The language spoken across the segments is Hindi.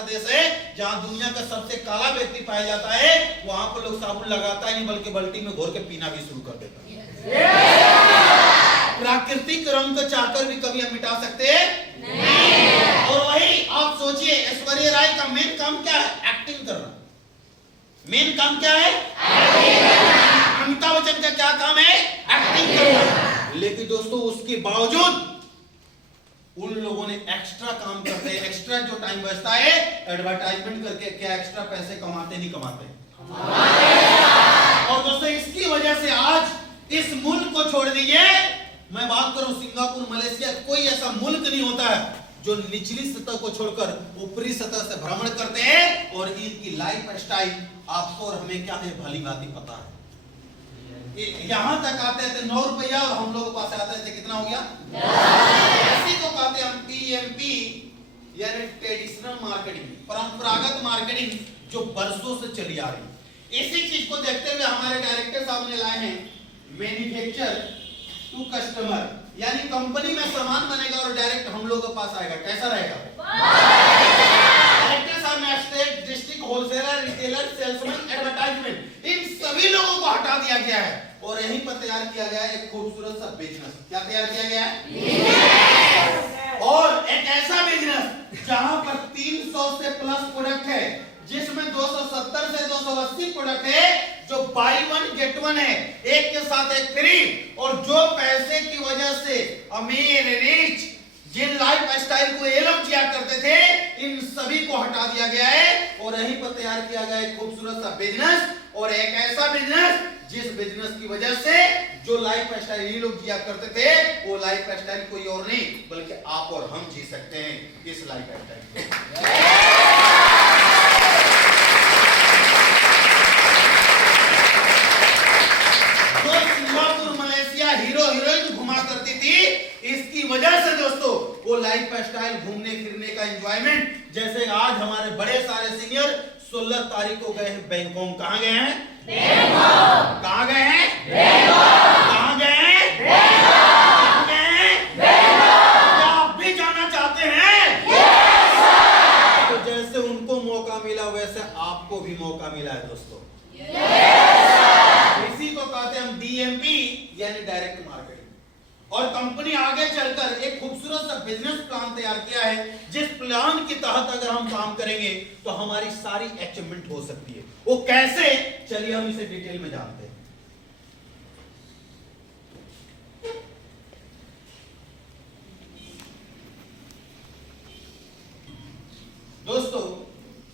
ऐसा देश है जहां दुनिया का सबसे काला व्यक्ति पाया जाता है, वहां पर लोग साबुन लगाता ही नहीं बल्कि बाल्टी में घोर के पीना भी शुरू कर देता है। प्राकृतिक रंग को चाहकर भी कभी हम मिटा सकते नहीं। और वही आप सोचिए, ऐश्वर्या राय का मेन काम क्या है? एक्टिंग करना। मेन काम क्या है? अमिताभ बच्चन का क्या काम है? एक्टिंग करना। लेकिन दोस्तों उसके बावजूद उन लोगों ने एक्स्ट्रा काम करते हैं, एक्स्ट्रा जो टाइम बचता है एडवर्टाइजमेंट करके क्या एक्स्ट्रा पैसे कमाते नहीं कमाते? और दोस्तों इसकी वजह से आज इस मुल्क को छोड़ दीजिए, मैं बात करूं सिंगापुर, मलेशिया, कोई ऐसा मुल्क नहीं होता है जो निचली सतह को छोड़कर ऊपरी सतह से भ्रमण करते हैं और इनकी लाइफ स्टाइल आपको और हमें क्या है भली भांति पता है। यहां तक आते थे 9 रुपया और हम लोग के पास आते थे कितना हो गया? इसी को कहते हैं हम टीएमपी यानी ट्रेडिशनल मार्केटिंग, परंपरागत मार्केटिंग जो बरसों से चली आ रही। इसी चीज को देखते हुए हमारे डायरेक्टर साहब ने लाए हैं मैन्युफैक्चर टू कस्टमर, यानी कंपनी में सामान बनेगा और डायरेक्ट हम लोग के पास आएगा। कैसा रहेगा? डायरेक्टर साहब ने state, district, wholesaler, retailer, salesman, advertisement, इन सभी लोगों को हटा दिया गया है और यहीं पर तैयार किया गया है एक खूबसूरत सा बिजनेस। क्या तैयार किया गया है? और एक ऐसा बिजनेस जहां पर 300 से प्लस प्रोडक्ट है, जिसमें 270 से 280 प्रोडक्ट है, जो बाय वन गेट वन है, एक के साथ एक फ्री। और जो पैसे की वजह से अमीर, रिच, जिन लाइफ स्टाइल को एलम किया करते थे, इन सभी को हटा दिया गया है और यहीं पर तैयार किया गया एक खूबसूरत सा बिजनेस। और एक ऐसा बिजनेस जिस बिजनेस की वजह से जो लाइफ स्टाइल ये लोग जिया करते थे, वो लाइफ स्टाइल कोई और नहीं बल्कि आप और हम जी सकते हैं इस लाइफ स्टाइल को। सिंगापुर, मलेशिया हीरो हीरोइन घुमा करती थी, इसकी वजह से दोस्तों वो लाइफ स्टाइल, घूमने फिरने का एंजॉयमेंट, जैसे आज हमारे बड़े सारे सीनियर 16 तारीख को गए हैं बैंकॉक। कहां गए हैं? बैंकॉक। कहां गए हैं? बैंकॉक। कहां गए हैं? बैंकॉक। कहां गए हैं? बैंकॉक। क्या आप भी जाना चाहते हैं? Yes sir. तो जैसे उनको मौका मिला वैसे आपको भी मौका मिला है दोस्तों। इसी को कहते हैं हम डीएमपी यानी डायरेक्ट मार्केटिंग। और कंपनी आगे चलकर एक खूबसूरत सा बिजनेस प्लान तैयार किया है, जिस प्लान के तहत अगर हम काम करेंगे तो हमारी सारी अचीवमेंट हो सकती है। वो कैसे, चलिए हम इसे डिटेल में जानते हैं। दोस्तों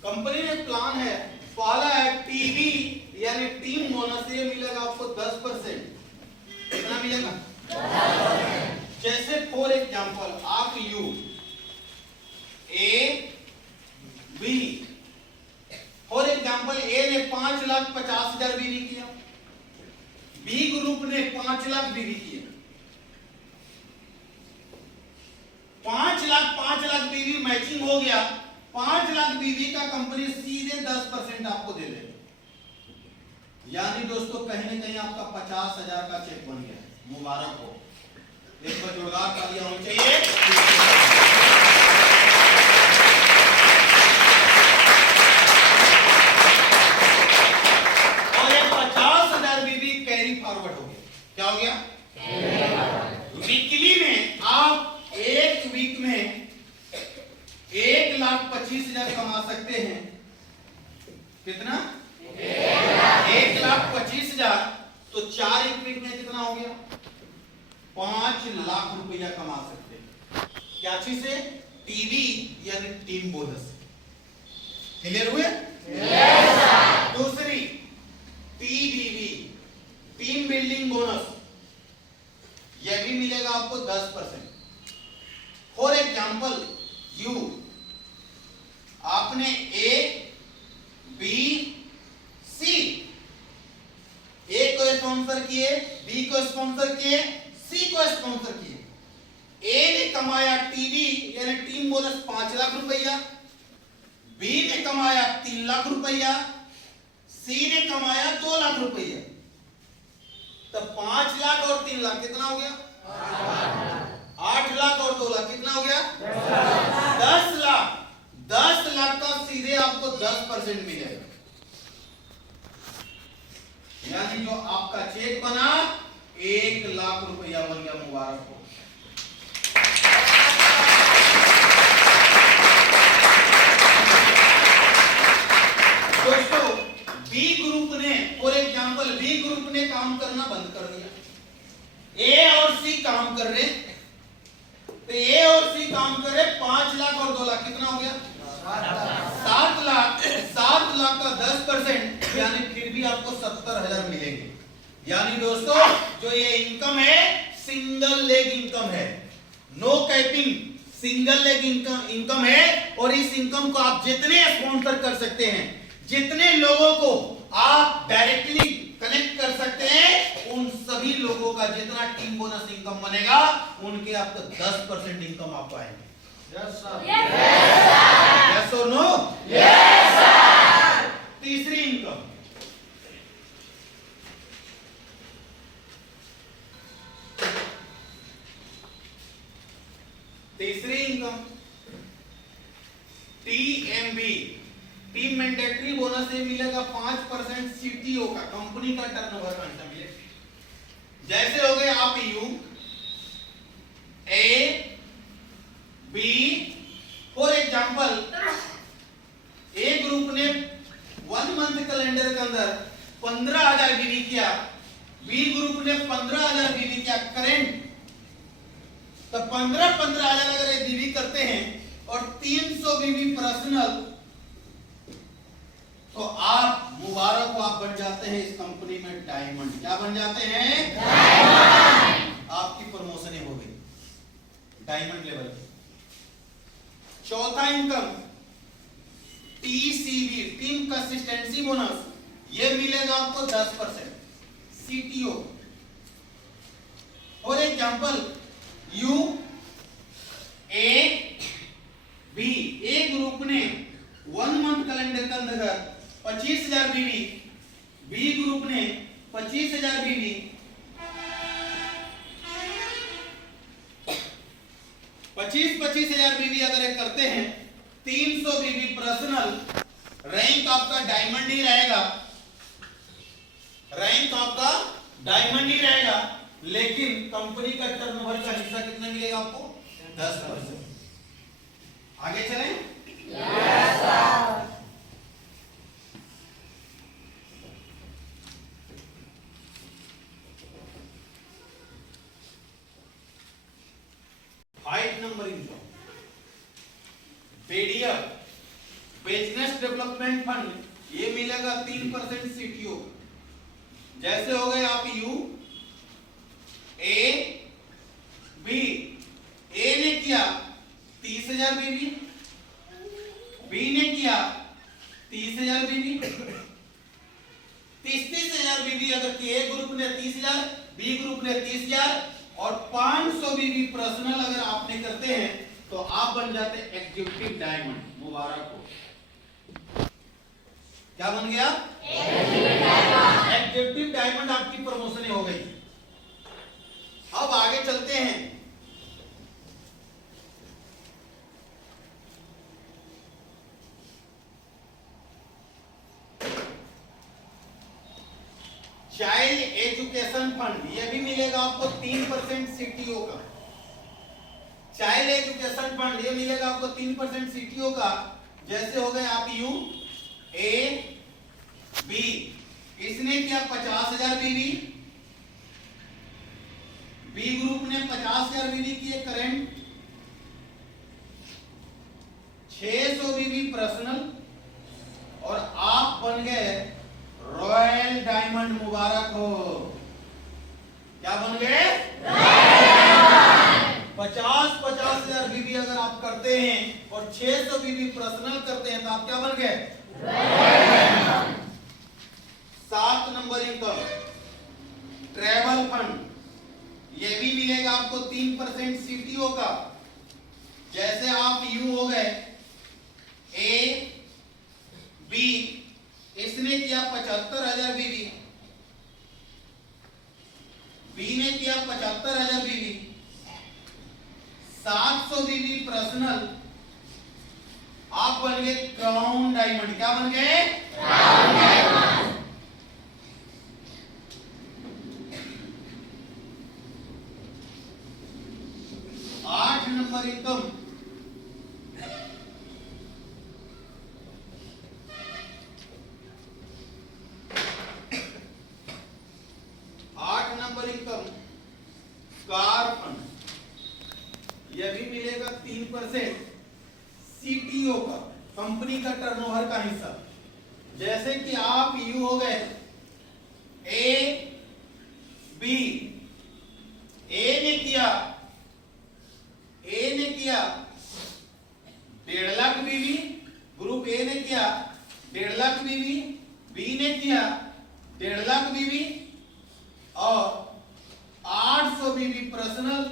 कंपनी ने प्लान है, पहला है टीवी यानी टीम बोनस, ये मिलेगा आपको 10%। कितना मिलेगा? 10%। जैसे फॉर एग्जांपल आप you A B, for example A ने 5,50,000 बिक्री किया, बी ग्रुप ने 5 लाख बिक्री किया। 5 लाख बिक्री मैचिंग हो गया, 5 लाख बिक्री का कंपनी सीधे 10% आपको दे देगा। यानी दोस्तों कहीं ना कहीं आपका 50,000 का चेक बन गया। मुबारक हो, एक बार जोरदार तालियां होनी चाहिए। और ये 50,000 भी कैरी फॉरवर्ड हो गया। क्या हो गया? वीकली में आप एक वीक में 1,25,000 कमा सकते हैं। कितना? 1,25,000। तो 4 वीक में कितना हो गया? 5 लाख रुपया कमा सकते हैं। क्या चीज से? टीवी यानी टीम बोनस। क्लियर हुए? Yes sir. दूसरी टीबीबी, टीम बिल्डिंग बोनस, यह भी मिलेगा आपको 10%। फॉर एग्जाम्पल यू, आपने ए बी सी, ए को स्पॉन्सर किए, बी को स्पॉन्सर किए, सी को स्पॉन्सर किए। ए ने कमाया टीवी यानी टीम बोनस 5 लाख रुपया, बी ने कमाया 3 लाख रुपया, सी ने कमाया 2 लाख रुपया। तब 5 लाख और 3 लाख कितना हो गया? 8 लाख और 2 लाख कितना हो गया? 10 लाख। 10 लाख का 10% मिलेगा। यानी जो आपका चेक बना 1 लाख रुपया बन गया, मुबारक हो। दोस्तों बी ग्रुप ने, फॉर एग्जांपल बी ग्रुप ने काम करना बंद कर दिया, ए और सी काम कर रहे, तो ए और सी काम कर रहे 5 लाख और 2 लाख, कितना हो गया 7 लाख। 7 लाख का 10%, यानी फिर भी आपको 70,000 मिलेंगे। यानी दोस्तों जो ये इनकम है सिंगल लेग इनकम है, no capping, single leg income है। और इस इनकम को आप जितने स्पॉन्सर कर सकते हैं, जितने लोगों को आप डायरेक्टली कनेक्ट कर सकते हैं, उन सभी लोगों का जितना टीम बोनस इनकम बनेगा उनके आपको 10% इनकम आपको आएंगे। यस सर, यस और नो, यस सर। तीसरी income, TMB, team mandatory bonus से मिलेगा 5% सीटीओ का, कंपनी का टर्नओवर का अंतर मिलेगा। जैसे हो गए आप you A B, for example A group ने 1 मंथ कैलेंडर के अंदर 15,000 बीवी किया, बी ग्रुप ने 15,000 बीवी किया करेंट, तो 15,000 अगर ये बीवी करते हैं और 300 बीवी पर्सनल, तो आप मुबारक हो, आप बन जाते हैं इस कंपनी में डायमंड। क्या बन जाते हैं? डायमंड। आपकी प्रमोशन हो गई डायमंड लेवल। चौथा income TCB, team consistency bonus, ये मिलेगा आपको 10% CTO. For example you A B, A group ने 1 मंथ कैलेंडर के अंदर 25,000 बीवी, बी ग्रुप ने 25,000 बीवी, 25,000 बीवी अगर ये करते हैं, 300 बीवी पर्सनल, रैंक आपका डायमंड ही रहेगा, रैंक आपका डायमंड ही रहेगा, लेकिन कंपनी का टर्नओवर का हिस्सा कितना मिलेगा आपको? 10%। आगे चलें? Yes sir. Five number income, बेडिया बिजनेस डेवलपमेंट फंड, ये मिलेगा 3% सीटीओ। जैसे हो गए आप यू ए बी, ए ने किया 30,000 बीवी, बी ने किया 30,000 बीवी, 30,000 बीवी अगर कि ए ग्रुप ने 30,000, बी ग्रुप ने 30,000 और 500 बीवी पर्सनल अगर आपने करते हैं, तो आप बन जाते हैं एग्जीक्यूटिव डायमंड। मुबारक हो। क्या बन गया? एग्जीक्यूटिव डायमंड आपकी प्रमोशन हो गई। अब आगे चलते हैं। चाइल्ड एजुकेशन फंड, यह भी मिलेगा आपको 3% सीटीओ का। चाइल्ड एजुकेशन फंड ये मिलेगा आपको 3% सीटीओ का। जैसे हो गए आप यू ए बी, इसने किया 50,000 बीवी, बी ग्रुप ने 50,000 बीवी किए करेंट, 600 बीवी पर्सनल, और आप बन गए रॉयल डायमंड। मुबारक हो। क्या बन गए? 50,000 बीवी अगर आप करते हैं और 600 बीवी पर्सनल करते हैं, तो आप क्या बन गए? 7 नंबर इनकम ट्रैवल फंड, ये भी मिलेगा आपको 3% सीटीओ का। जैसे आप यू हो गए ए बी, इसने किया 75,000 बीवी, बी ने किया 75,000 बीवी, 700 बीवी पर्सनल, आप बन गए क्राउन डायमंड। क्या बन गए? Crown diamond. 8 number income, car fund. यह भी मिलेगा 3% सीटीओ का, कंपनी का टर्नओवर का हिस्सा। जैसे कि आप यू हो गए ए बी, ए ने किया 1.5 लाख बीवी, ग्रुप ए ने किया 1.5 लाख बीवी, बी ने किया 1.5 लाख बीवी और 800 बीवी पर्सनल।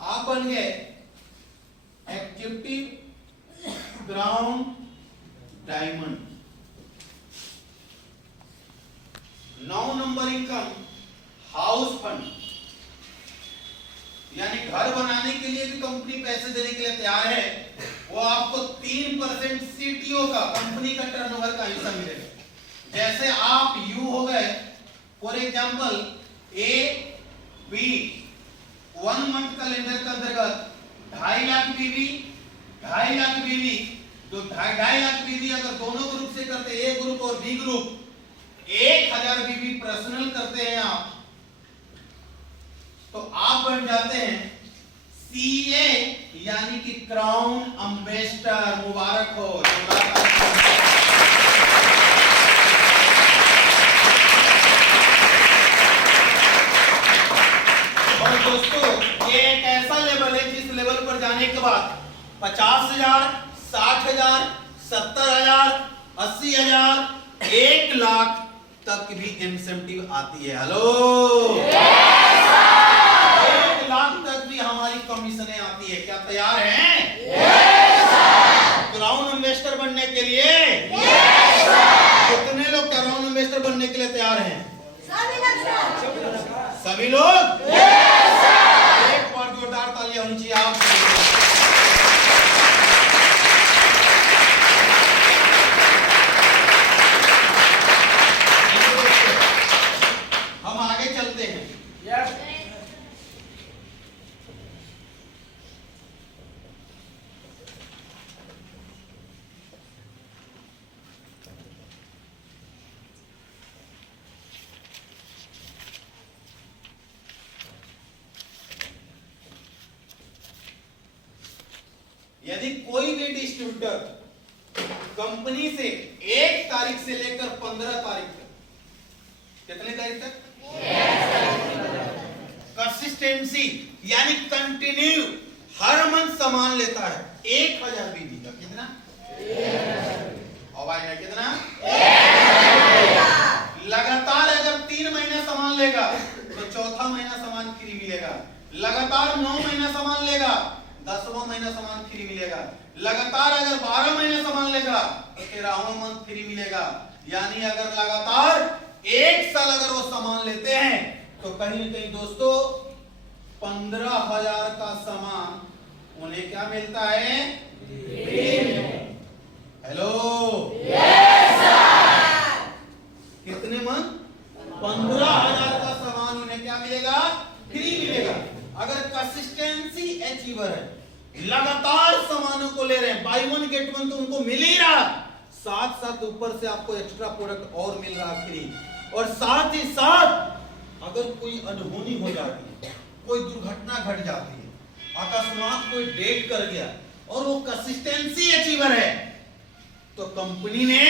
आप बन गए executive crown diamond. 9 number income house fund, यानी घर बनाने के लिए भी कंपनी पैसे देने के लिए तैयार है। वो आपको 3% सीटीओ का, कंपनी का टर्नओवर का हिस्सा मिलेगा। जैसे आप यू हो गए for example A B 1 month calendar के अंतर्गत 2.5 लाख बीवी, 2.5 लाख बीवी, तो 2.5 लाख बीवी अगर दोनों ग्रुप से करते, ए ग्रुप और बी ग्रुप, 1000 बीवी पर्सनल करते हैं आप, तो आप बन जाते हैं सीए यानी कि क्राउन एम्बेसडर। मुबारक हो। और दोस्तों ये एक ऐसा लेवल है जिस लेवल पर जाने के बाद 50,000, 60,000, 70,000, 80,000, 1 लाख तक भी इंसेंटिव आती है। हेलो, 1 लाख तक भी हमारी कमीशनें आती है। क्या तैयार हैं? क्राउन इन्वेस्टर बनने के लिए कितने लोग क्राउन इन्वेस्टर बनने के लिए तैयार हैं? सभी लोग। एक बार जोरदार तालियां होनी चाहिए आप। हम आगे चलते हैं। यदि कोई भी डिस्ट्रीब्यूटर कंपनी से 1 तारीख से लेकर 15 तारीख तक, कितने तारीख तक? कंसिस्टेंसी यानी कंटिन्यू हर मंथ सामान लेता है 1000 बीवी का। कितना? और है कितना? लगातार अगर 3 महीने सामान लेगा तो चौथा महीना सामान फ्री मिलेगा। लगातार 9 महीना सामान लेगा, 10वां महीना सामान फ्री मिलेगा। लगातार अगर 12 महीने सामान लेगा तो 13वां मंथ फ्री मिलेगा। यानी अगर लगातार 1 साल अगर वो सामान लेते हैं तो कहीं न कहीं दोस्तों 15,000 का सामान उन्हें क्या मिलता है? हेलो, कितने मंथ? 15,000 का सामान उन्हें क्या मिलेगा? फ्री मिलेगा। अगर कंसिस्टेंसी अचीवर है, लगातार सामानों को ले रहे हैं, बाय 1 गेट 1 तो उनको मिल ही रहा, साथ साथ ऊपर से आपको एक्स्ट्रा प्रोडक्ट और मिल रहा फ्री। और साथ ही साथ अगर कोई अनहोनी हो जाती है, कोई दुर्घटना घट जाती है, अकस्मात कोई डेट कर गया और वो कंसिस्टेंसी अचीवर है, तो कंपनी ने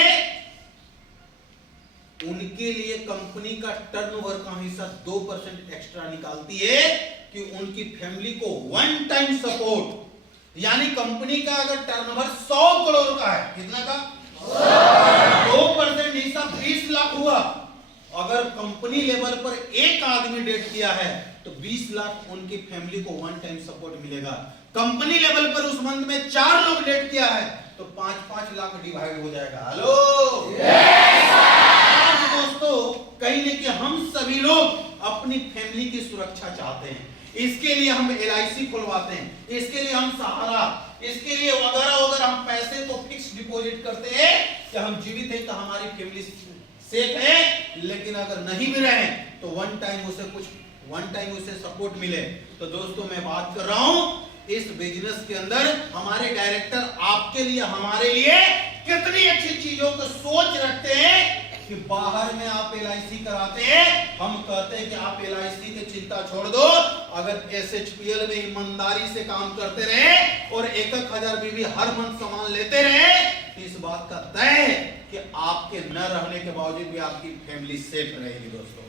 उनके लिए कंपनी का टर्नओवर का हिस्सा 2% एक्स्ट्रा निकालती है कि उनकी फैमिली को 1 टाइम सपोर्ट। यानी कंपनी का अगर टर्नओवर 100 करोड़ का है, कितना का? 2% हिस्सा 20 लाख हुआ। अगर कंपनी लेवल पर एक आदमी डेट किया है तो 20 लाख उनकी फैमिली को 1 टाइम सपोर्ट मिलेगा। कंपनी लेवल पर उस मंथ में 4 लोग डेट किया है तो 5-5 लाख डिवाइड हो जाएगा। हेलो, दोस्तों कहीं न कहीं हम सभी लोग अपनी फैमिली की सुरक्षा चाहते हैं। इसके लिए हम LIC खुलवाते हैं, इसके लिए हम सहारा इसके लिए अगर हम पैसे तो फिक्स डिपॉजिट करते हैं कि हम जीवित हैं तो हमारी फैमिली सेफ है, लेकिन अगर नहीं भी रहे तो वन टाइम उसे सपोर्ट मिले। तो दोस्तों मैं बात कर रहा हूं इस बिजनेस के अंदर हमारे डायरेक्टर आपके लिए हमारे लिए कितनी अच्छी चीजों को सोच रखते हैं कि बाहर में आप LIC कराते हैं, हम कहते हैं कि आप LIC की चिंता छोड़ दो, अगर SHPL में ईमानदारी से काम करते रहे और 1,000 बीवी हर मंथ सामान लेते रहे तो इस बात का तय है कि आपके न रहने के बावजूद भी आपकी फैमिली सेफ रहेगी दोस्तों।